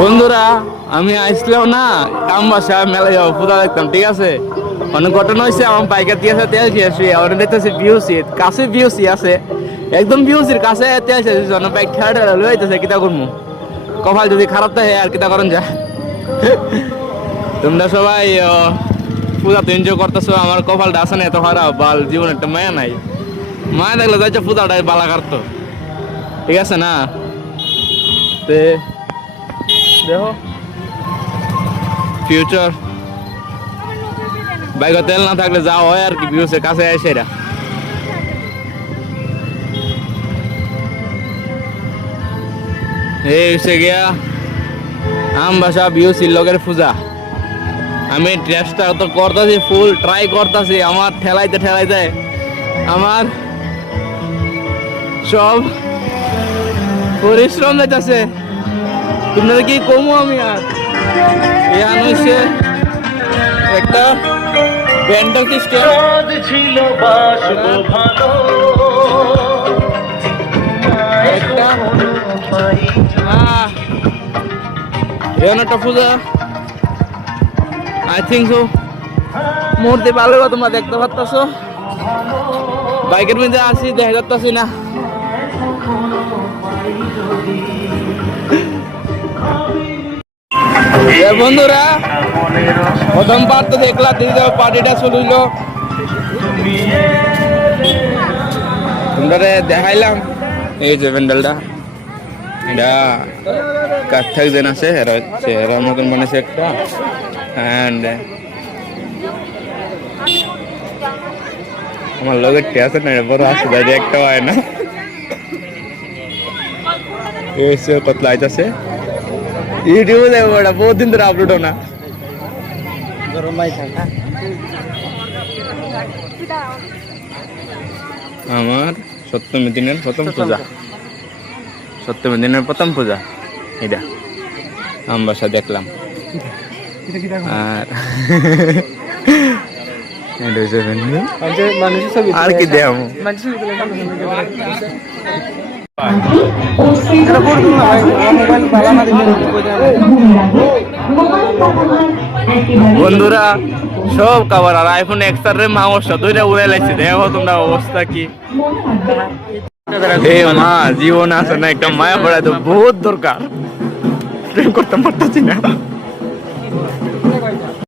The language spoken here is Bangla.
বন্ধুরা আমি আসলাম না কামবাসা মেলা যাবো পূজা দেখতাম, ঠিক আছে। অনেক ঘটনা হয়েছে, আমার বাইকের দিয়ে আছে তেল শেষ হয়ে অনেক দেখতেছি বিউসি কাছে বিউসি আছে, একদম বিউসির কাছে তেল শেষ হয়েছে, অনেক বাইক ঠেলা ঠেলা লয়ে যেতেছে। কিতা করবো, কপাল যদি খারাপ থাকে আর কিতা করেন যা। তোমরা সবাই পূজা তো এনজয় করতেছো, আমার কপালটা আছে না এত খারাপ, বাল জীবন একটা মায়া নাই। মায়া দেখলে যাচ্ছে পূজাটাই বালা কাটতো, ঠিক আছে না। তে দেখো ফিউচার বাইকে তেল না থাকলে যা হয় আর কি, বিউসের কাছে এসে এরা এই হচ্ছে গিয়া আমবাসা বিউসির লগের পূজা। আমি চেষ্টা তো করতেছি, ফুল ট্রাই করতেছি, আমার ঠেলাইতে ঠেলাইতে আমার সব পরিশ্রম যাইতেছে। তোমরা কি কমু আমি আর ইয়ান হইছে একটা ব্যান্ডেল সিস্টেম ছিল, বাসবো ভালো একটা একটা পূজা। আই থিঙ্ক সো মুহূর্তে ভালো, তোমরা দেখতে পাচ্ছ বাইকের মধ্যে আসি, দেখা যাচ্ছি না। বন্ধুরা প্রথম পার্ট তো দেখলা, দ্বিতীয় পার্টিটা শুরু হইলো, তোমরা দেখাইলাম। এই যে প্যান্ডেলটা, এটা কার্থাক যেন আছে এরা মতন বানিয়েছে একটা, অ্যান্ড আমার লোকের আছে না বড় আসে দাঁড়িয়ে একটা হয় না, এসে কত লাইট আছে ইউটিউবে দেখো, ওটা বহুত দিন ধরে আপলোড না। আমার সপ্তমী দিনের প্রথম পূজা, সপ্তমী দিনের প্রথম পূজা এটা আমবাসা দেখলাম। আর আর কি দেখ বন্ধুরা সব খাবার, আর আইফোন এক্সটার রে মাংস দুইটা উড়ে লাগছে, দেখো তোমরা অবস্থা কি। মা জীবন আছে না, একটা মায়া পড়া তো বহুত দরকার, প্রেম করতে পারতেছি না।